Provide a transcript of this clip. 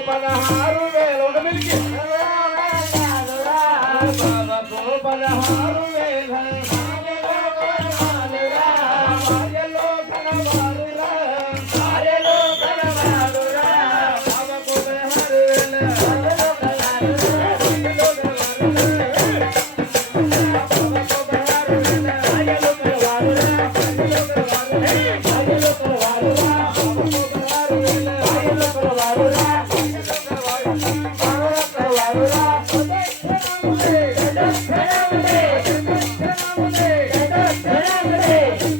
పదహారు వేలు ఒక మిల్కి. బాబాకు పదహారు వేలు Yeah.